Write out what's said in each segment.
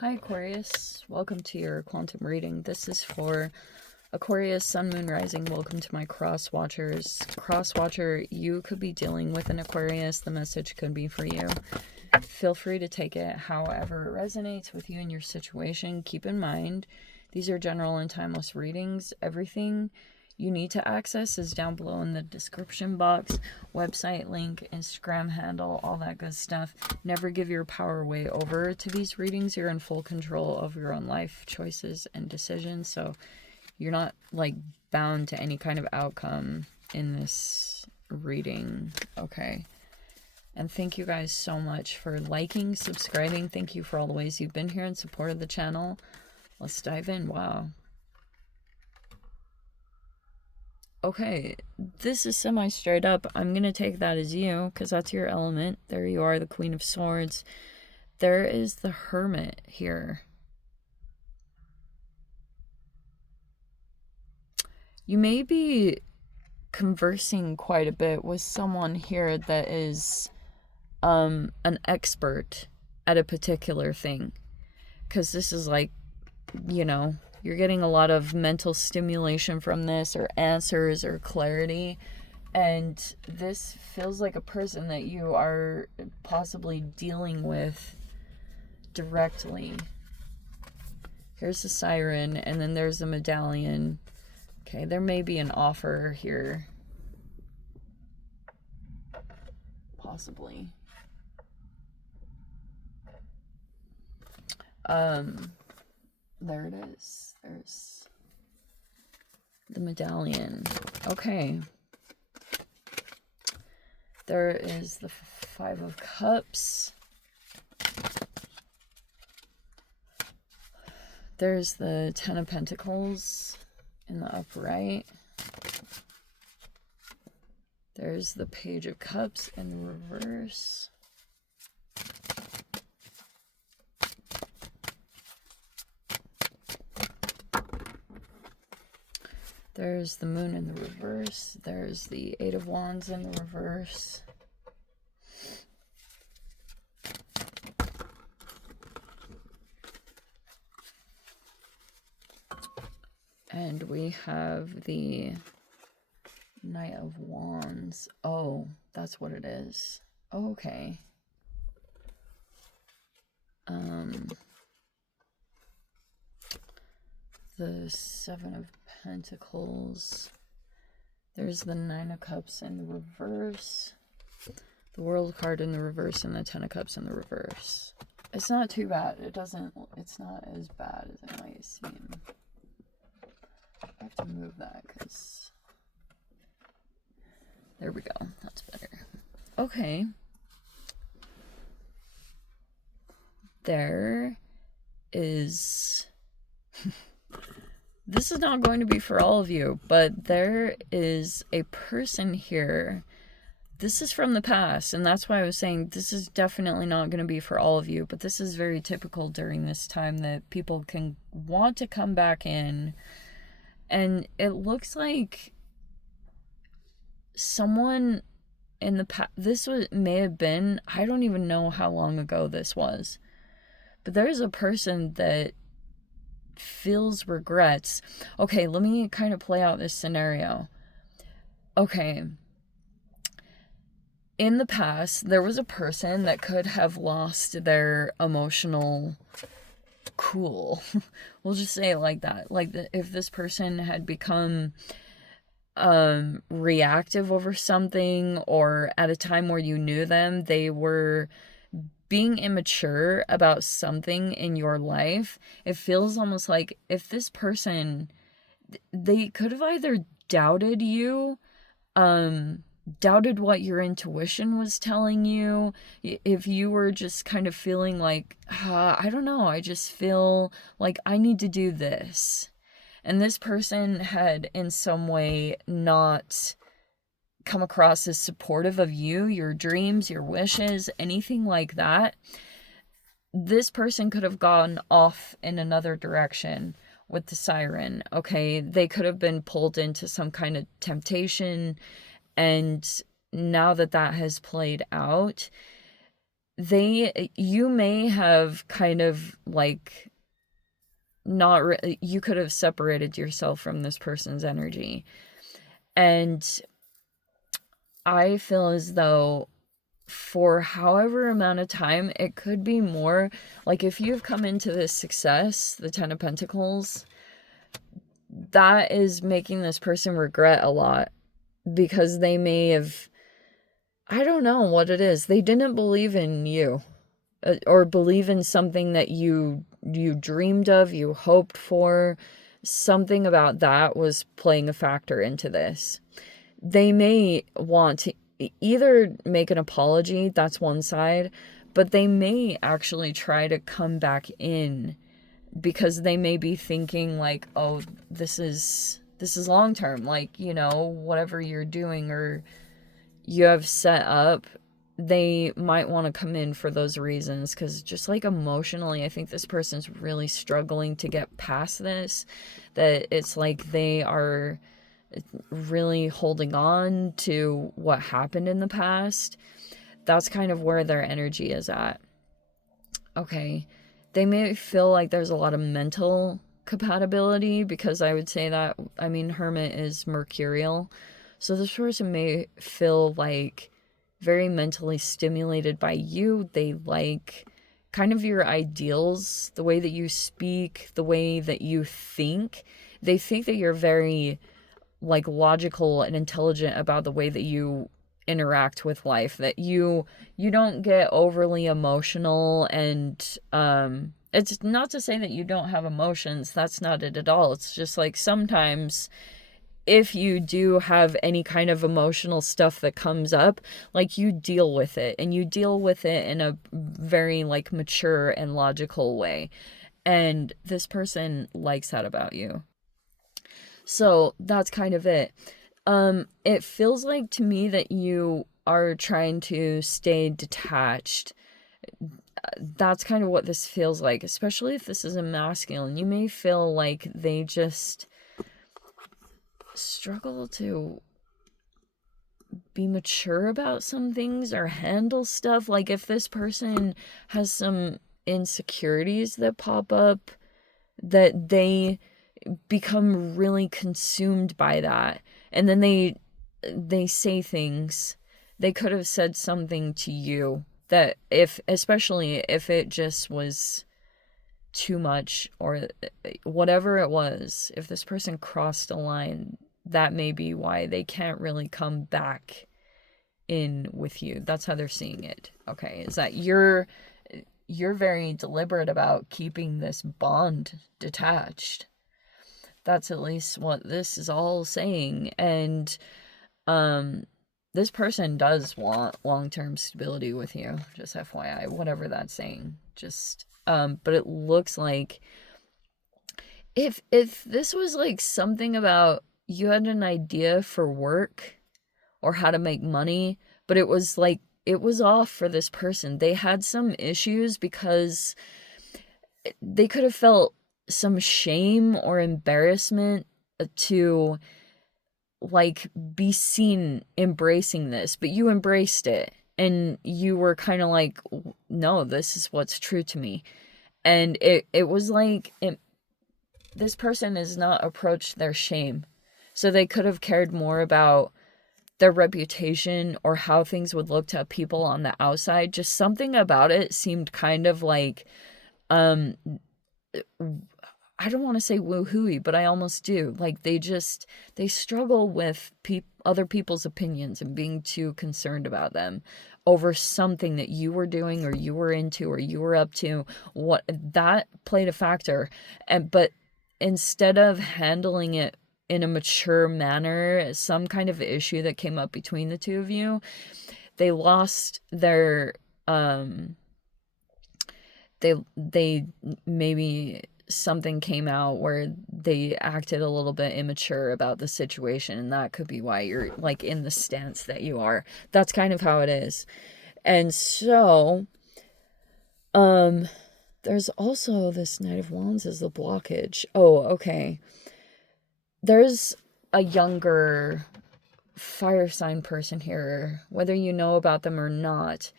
Hi Aquarius, welcome to your quantum reading. This is for Aquarius, Sun, Moon, Rising. Welcome to my cross watchers. Cross watcher, you could be dealing with an Aquarius. The message could be for you. Feel free to take it however it resonates with you and your situation. Keep in mind, these are general and timeless readings. Everything you need to access is down below in the description box. Website link, Instagram handle, all that good stuff. Never give your power away over to these readings. You're in full control of your own life choices and decisions. So you're not like bound to any kind of outcome in this reading. Okay. And thank you guys so much for liking, subscribing. Thank you for all the ways you've been here and supported the channel. Let's dive in. Wow. Okay, this is semi-straight up. I'm going to take that as you, because that's your element. There you are, the Queen of Swords. There is the Hermit here. You may be conversing quite a bit with someone here that is an expert at a particular thing. Because this is like, you know, you're getting a lot of mental stimulation from this, or answers, or clarity. And this feels like a person that you are possibly dealing with directly. Here's the Siren, and then there's the Medallion. Okay, there may be an offer here. Possibly. There it is. There's the Medallion. Okay. There is the Five of Cups. There's the Ten of Pentacles in the upright. There's the Page of Cups in reverse. There's the Moon in the reverse. There's the Eight of Wands in the reverse. And we have the Knight of Wands. Oh, that's what it is. Okay. The Seven of Pentacles. There's the Nine of Cups in the reverse. The World card in the reverse and the Ten of Cups in the reverse. It's not too bad. It's not as bad as it might seem. I have to move that because... There we go. That's better. Okay. There is... This is not going to be for all of you, but there is a person here. This is from the past, and that's why I was saying this is definitely not going to be for all of you, but this is very typical during this time that people can want to come back in. And it looks like someone in the past, may have been, I don't even know how long ago this was, but there's a person that feels regrets. Okay, let me kind of play out this scenario. Okay. In the past, there was a person that could have lost their emotional cool. We'll just say it like that. Like, if this person had become reactive over something, or at a time where you knew them, they were being immature about something in your life. It feels almost like if this person, they could have either doubted you, doubted what your intuition was telling you, if you were just kind of feeling like, I don't know, I just feel like I need to do this. And this person had in some way not come across as supportive of you, your dreams, your wishes, anything like that. This person could have gone off in another direction with the Siren, okay? They could have been pulled into some kind of temptation, and now that that has played out, you may have kind of like you could have separated yourself from this person's energy. And I feel as though for however amount of time, it could be more, like if you've come into this success, the Ten of Pentacles, that is making this person regret a lot, because they may have, I don't know what it is, they didn't believe in you, or believe in something that you dreamed of, you hoped for. Something about that was playing a factor into this. They may want to either make an apology, that's one side, but they may actually try to come back in, because they may be thinking like, oh, this is long term, like, you know, whatever you're doing or you have set up, they might want to come in for those reasons, because just like emotionally, I think this person's really struggling to get past this, that it's like they are really holding on to what happened in the past. That's kind of where their energy is at. Okay. They may feel like there's a lot of mental compatibility, because I would say that, I mean, Hermit is mercurial. So this person may feel like very mentally stimulated by you. They like kind of your ideals, the way that you speak, the way that you think. They think that you're very like logical and intelligent about the way that you interact with life, that you don't get overly emotional. And it's not to say that you don't have emotions, that's not it at all. It's just like sometimes if you do have any kind of emotional stuff that comes up, like you deal with it, and you deal with it in a very like mature and logical way. And this person likes that about you. So that's kind of it. It feels like to me that you are trying to stay detached. That's kind of what this feels like, especially if this is a masculine. You may feel like they just struggle to be mature about some things or handle stuff. Like if this person has some insecurities that pop up, that they become really consumed by that, and then they say things. They could have said something to you that, if especially if it just was too much, or whatever it was, if this person crossed a line, that may be why they can't really come back in with you. That's how they're seeing it. Okay, is that you're very deliberate about keeping this bond detached. That's at least what this is all saying. And this person does want long-term stability with you, just FYI, whatever that's saying. Just but it looks like if this was like something about you had an idea for work or how to make money, but it was like it was off for this person. They had some issues because they could have felt some shame or embarrassment to like be seen embracing this, but you embraced it, and you were kind of like, no, this is what's true to me. And it was like this person has not approached their shame, so they could have cared more about their reputation or how things would look to people on the outside. Just something about it seemed kind of like I don't want to say woohooey, but I almost do. Like they struggle with other people's opinions and being too concerned about them over something that you were doing or you were into or you were up to. What that played a factor. But instead of handling it in a mature manner, some kind of issue that came up between the two of you, they lost their they maybe something came out where they acted a little bit immature about the situation, and that could be why you're like in the stance that you are. That's kind of how it is. And so there's also this Knight of Wands as the blockage. Oh, okay. There's a younger fire sign person here, whether you know about them or not.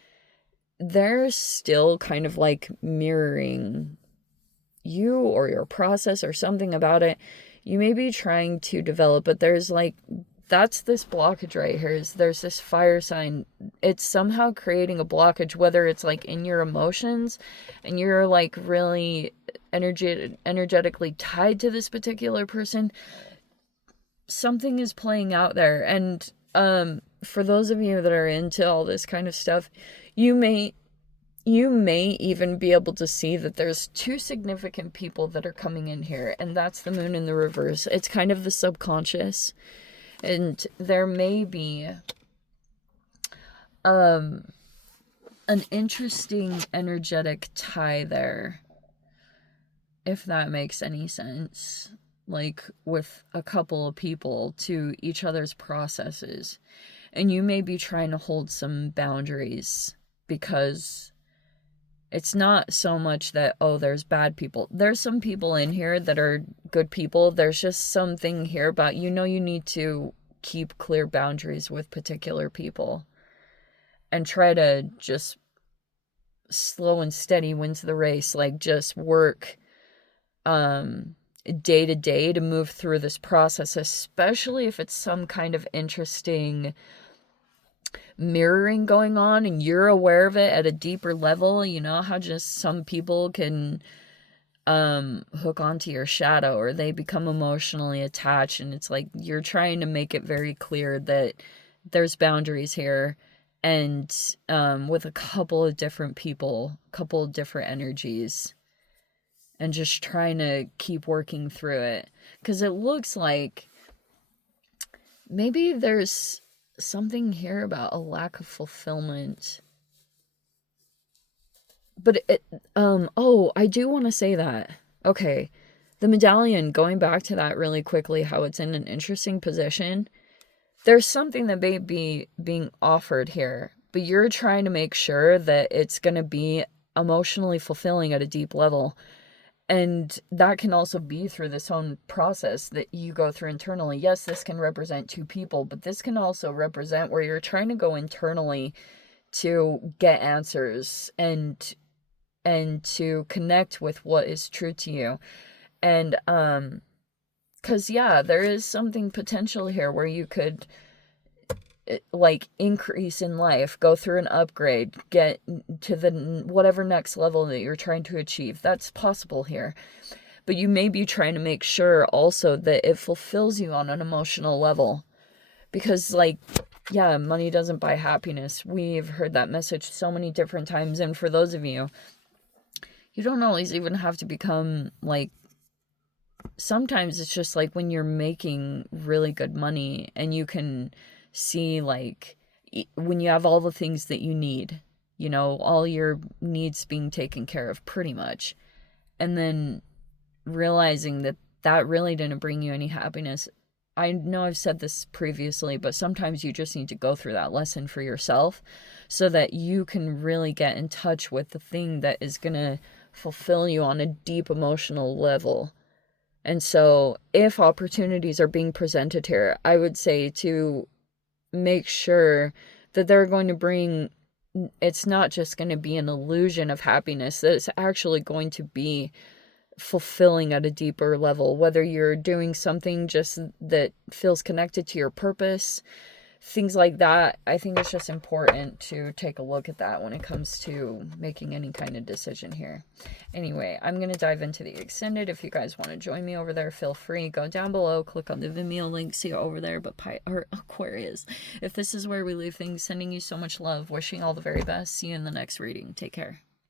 they're still kind of like mirroring you or your process or something about it. You may be trying to develop, but there's like, that's this blockage right here. Is there's this fire sign. It's somehow creating a blockage, whether it's like in your emotions and you're like really energetically tied to this particular person. Something is playing out there. And for those of you that are into all this kind of stuff, you may even be able to see that there's two significant people that are coming in here, and that's the moon in the reverse. It's kind of the subconscious, and there may be an interesting energetic tie there, if that makes any sense, like with a couple of people to each other's processes. And you may be trying to hold some boundaries, because it's not so much that, oh, there's bad people. There's some people in here that are good people. There's just something here about, you need to keep clear boundaries with particular people and try to just slow and steady wins the race. Like, just work day to day to move through this process, especially if it's some kind of interesting mirroring going on and you're aware of it at a deeper level. You know how just some people can hook onto your shadow, or they become emotionally attached, and it's like you're trying to make it very clear that there's boundaries here, and with a couple of different people, a couple of different energies, and just trying to keep working through it, because it looks like maybe there's something here about a lack of fulfillment. But I do want to say that. Okay, the medallion, going back to that really quickly, how it's in an interesting position. There's something that may be being offered here, but you're trying to make sure that it's going to be emotionally fulfilling at a deep level. And that can also be through this own process that you go through internally. Yes, this can represent two people, but this can also represent where you're trying to go internally to get answers and to connect with what is true to you. And because yeah, there is something potential here where you could like increase in life, go through an upgrade, get to the whatever next level that you're trying to achieve. That's possible here. But you may be trying to make sure also that it fulfills you on an emotional level. Because like, yeah, money doesn't buy happiness. We've heard that message so many different times. And for those of you, you don't always even have to become like, sometimes it's just like when you're making really good money and you can see like when you have all the things that you need, all your needs being taken care of pretty much, and then realizing that that really didn't bring you any happiness. I know I've said this previously, but sometimes you just need to go through that lesson for yourself so that you can really get in touch with the thing that is going to fulfill you on a deep emotional level. And so if opportunities are being presented here, I would say to make sure that they're going to bring, it's not just going to be an illusion of happiness, that it's actually going to be fulfilling at a deeper level, whether you're doing something just that feels connected to your purpose, things like that. I think it's just important to take a look at that when it comes to making any kind of decision here. Anyway, I'm going to dive into the extended. If you guys want to join me over there, feel free. Go down below, click on the Vimeo link, see you over there. But Aquarius, if this is where we leave things, sending you so much love, wishing all the very best. See you in the next reading. Take care.